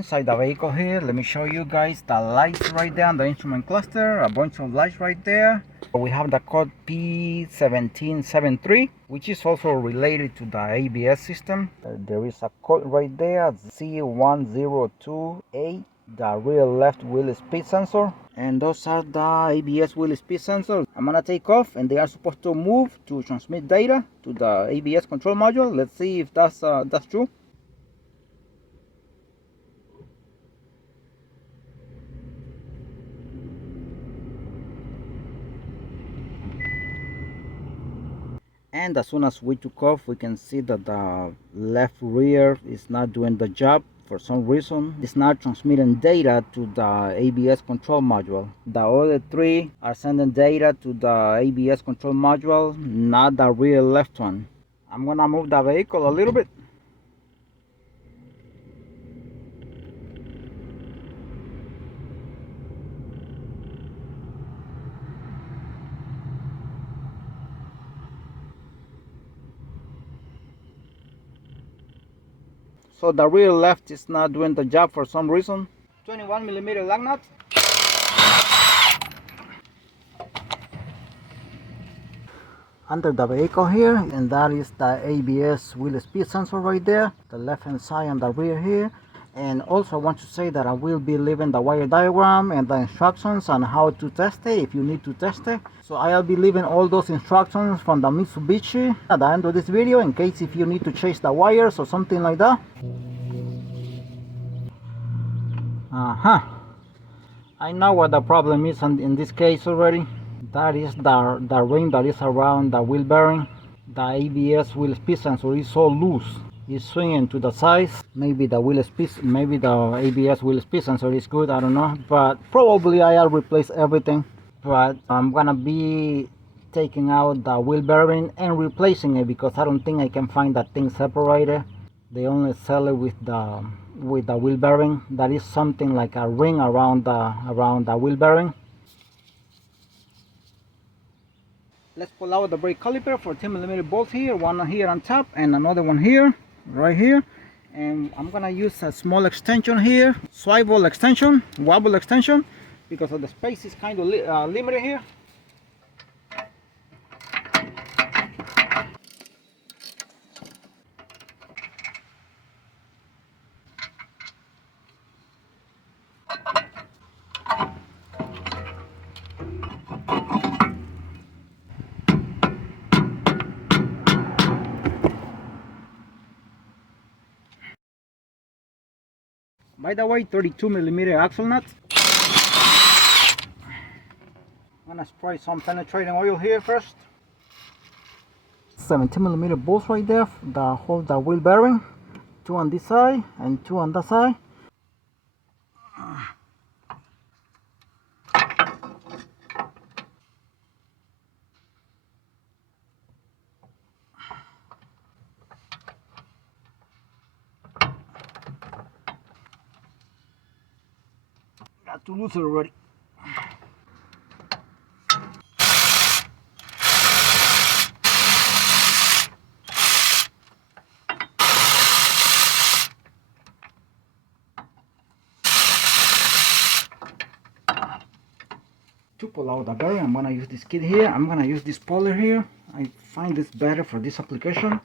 Inside the vehicle here, let me show you guys the lights right there on the instrument cluster, a bunch of lights right there. We have the code P1773, which is also related to the ABS system. There is a code right there, C1028, the rear left wheel speed sensor. And those are the ABS wheel speed sensors. I'm gonna take off and they are supposed to move to transmit data to the ABS control module. Let's see if that's true. And as soon as we took off, we can see that the left rear is not doing the job. For some reason, it's not transmitting data to the ABS control module. The other three are sending data to the ABS control module, not the rear left one. I'm gonna move the vehicle a little bit. So the rear left is not doing the job for some reason. 21mm lug nut. Under the vehicle here, and that is the ABS wheel speed sensor right there, the left hand side and the rear here. And also I want to say that I will be leaving the wire diagram and the instructions on how to test it if you need to test it. So I'll be leaving all those instructions from the Mitsubishi at the end of this video in case if you need to change the wires or something like that. I know what the problem is in this case already. That is the ring that is around the wheel bearing. The ABS wheel speed sensor is so loose. It's swinging to the sides. Maybe the ABS wheel speed sensor is good, I don't know. But probably I'll replace everything. But I'm gonna be taking out the wheel bearing and replacing it because I don't think I can find that thing separated. They only sell it with the wheel bearing. That is something like a ring around the wheel bearing. Let's pull out the brake caliper for 10mm bolts here, one here on top and another one here, right here. And I'm gonna use a small extension here, swivel extension, wobble extension, because of the space is kind of limited here. By the way, 32mm axle nut. I'm gonna spray some penetrating oil here first. 17mm bolts right there that hold the wheel bearing. 2 on this side and 2 on that side. Got to loosen already. To pull out the bearing, I'm gonna use this kit here. I'm gonna use this puller here. I find this better for this application.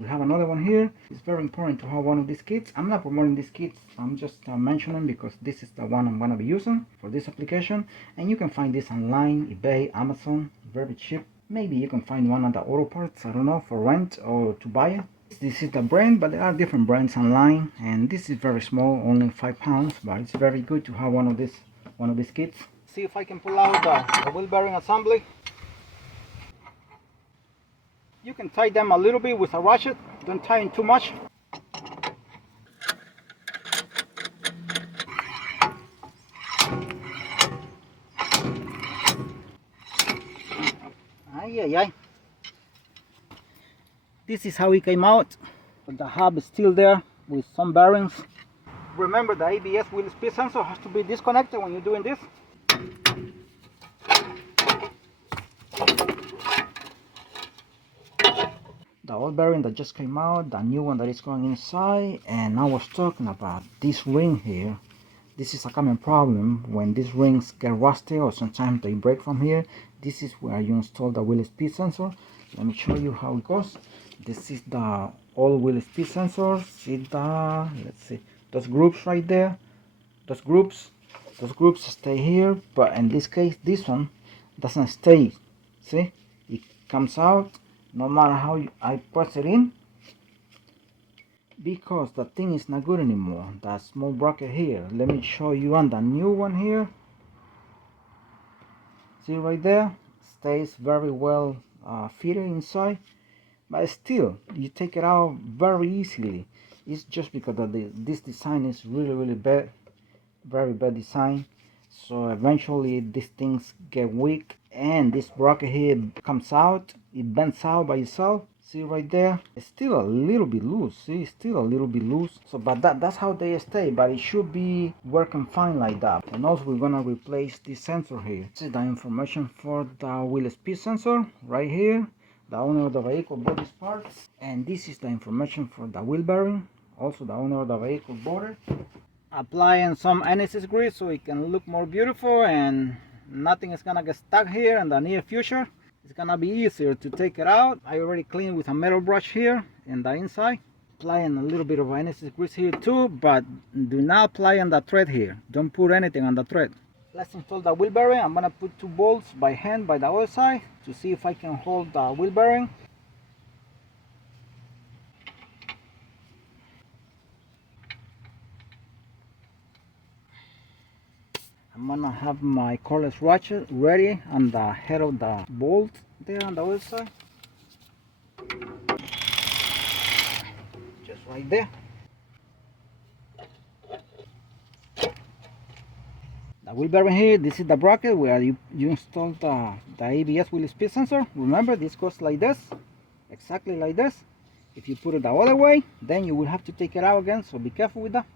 We have another one here. It's very important to have one of these kits. I'm not promoting these kits, I'm just mentioning because this is the one I'm gonna be using for this application. And you can find this online, eBay, Amazon, very cheap. Maybe you can find one at the auto parts, I don't know, for rent or to buy it. This is the brand, but there are different brands online, and this is very small, only 5 pounds, but it's very good to have one of these kits. See if I can pull out the wheel bearing assembly. You can tie them a little bit with a ratchet, don't tie in too much. This is how it came out. The hub is still there with some bearings. Remember, the ABS wheel speed sensor has to be disconnected when you're doing this. the old bearing that just came out, the new one that is going inside. And I was talking about this ring here. This is a common problem when these rings get rusty or sometimes they break from here. This is where you install the wheel speed sensor. Let me show you how it goes. This is the old wheel speed sensor. See the, let's see, those groups right there. Those groups stay here, but in this case, this one doesn't stay. See, it comes out no matter how I press it in, because the thing is not good anymore. That small bracket here, let me show you on the new one here. See right there, stays very well fitted inside, but still you take it out very easily. It's just because of this design is really bad, very bad design. So eventually these things get weak and this bracket here comes out, it bends out by itself. See right there, it's still a little bit loose. See, it's still a little bit loose. So but that's how they stay, but it should be working fine like that. And also we're gonna replace this sensor here. This is the information for the wheel speed sensor right here. The owner of the vehicle bought these parts, and this is the information for the wheel bearing. Also the owner of the vehicle bought it. Applying some anti-seize grease so it can look more beautiful and nothing is gonna get stuck here in the near future. It's gonna be easier to take it out. I already cleaned with a metal brush here in the inside. Applying a little bit of anti-seize grease here too, but do not apply on the thread here. Don't put anything on the thread. Let's install the wheel bearing. I'm gonna put 2 bolts by hand by the other side to see if I can hold the wheel bearing. I'm gonna have my cordless ratchet ready on the head of the bolt there on the other side. Just right there. The wheel bearing here, this is the bracket where you install the ABS wheel speed sensor. Remember, this goes like this, exactly like this. If you put it the other way, then you will have to take it out again, so be careful with that.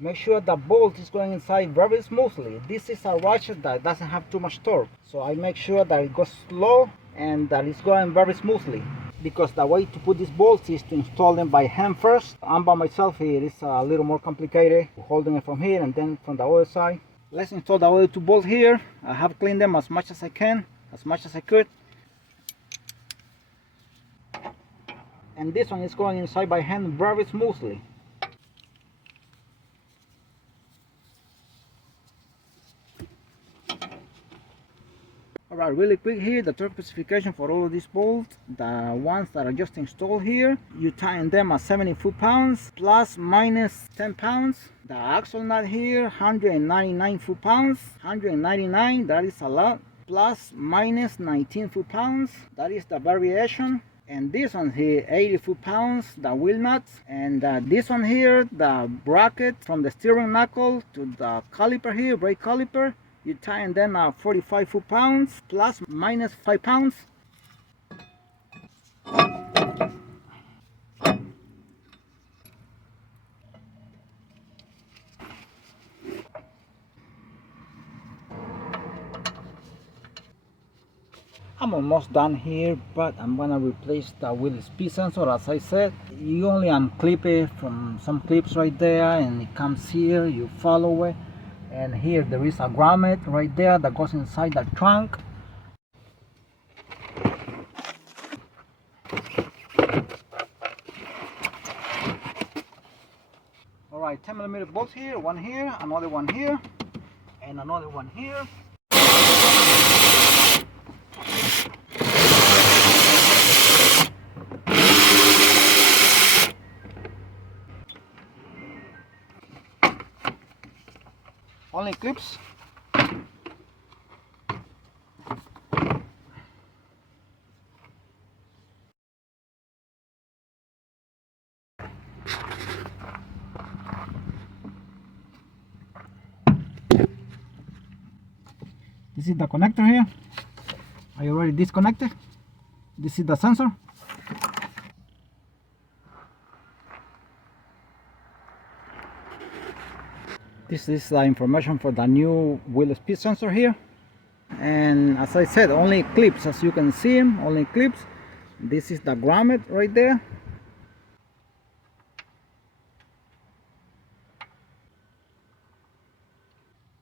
Make sure the bolt is going inside very smoothly. This is a ratchet that doesn't have too much torque, so I make sure that it goes slow and that it's going very smoothly. Because the way to put these bolts is to install them by hand first. I'm by myself here, it's a little more complicated, holding it from here and then from the other side. Let's install the other 2 bolts here. I have cleaned them as much as I can, as much as I could. And this one is going inside by hand very smoothly. Alright, really quick here, the torque specification for all of these bolts, the ones that are just installed here, you tighten them at 70 foot-pounds, plus minus 10 pounds. The axle nut here, 199 foot-pounds, 199, that is a lot, plus minus 19 foot-pounds, that is the variation. And this one here, 80 foot-pounds, the wheel nuts. And this one here, the bracket from the steering knuckle to the caliper here, brake caliper, you tighten them at 45 foot-pounds, plus minus 5 pounds. I'm almost done here, but I'm gonna replace the wheel speed sensor. As I said, you only unclip it from some clips right there, and it comes here, you follow it, and here there is a grommet right there that goes inside the trunk. Alright, 10mm bolts here, one here, another one here, and another one here. Only clips. This is the connector here. I already disconnected. This is the sensor. This is the information for the new wheel speed sensor here. And as I said, only clips, as you can see them, only clips. This is the grommet right there.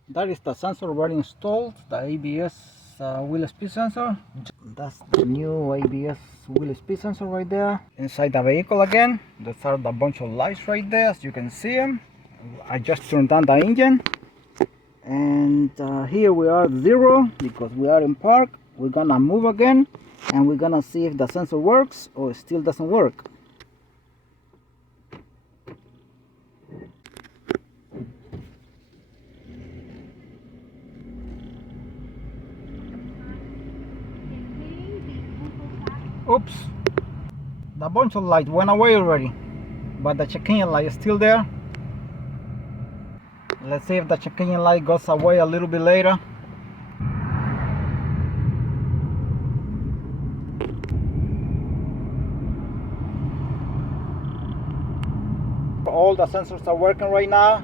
That is the sensor already installed, the ABS wheel speed sensor. That's the new ABS wheel speed sensor right there. Inside the vehicle again, those are the bunch of lights right there, as you can see them. I just turned on the engine. And here we are 0 because we are in park. We're gonna move again and we're gonna see if the sensor works or it still doesn't work. Oops, the bunch of light went away already, but the check engine light is still there. Let's see if the check engine light goes away a little bit later. All the sensors are working right now,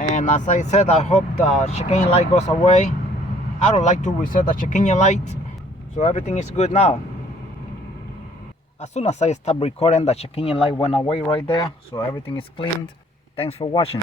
and as I said, I hope the check engine light goes away. I don't like to reset the check engine light, so everything is good now. As soon as I stopped recording, the check engine light went away right there, so everything is cleaned. Thanks for watching.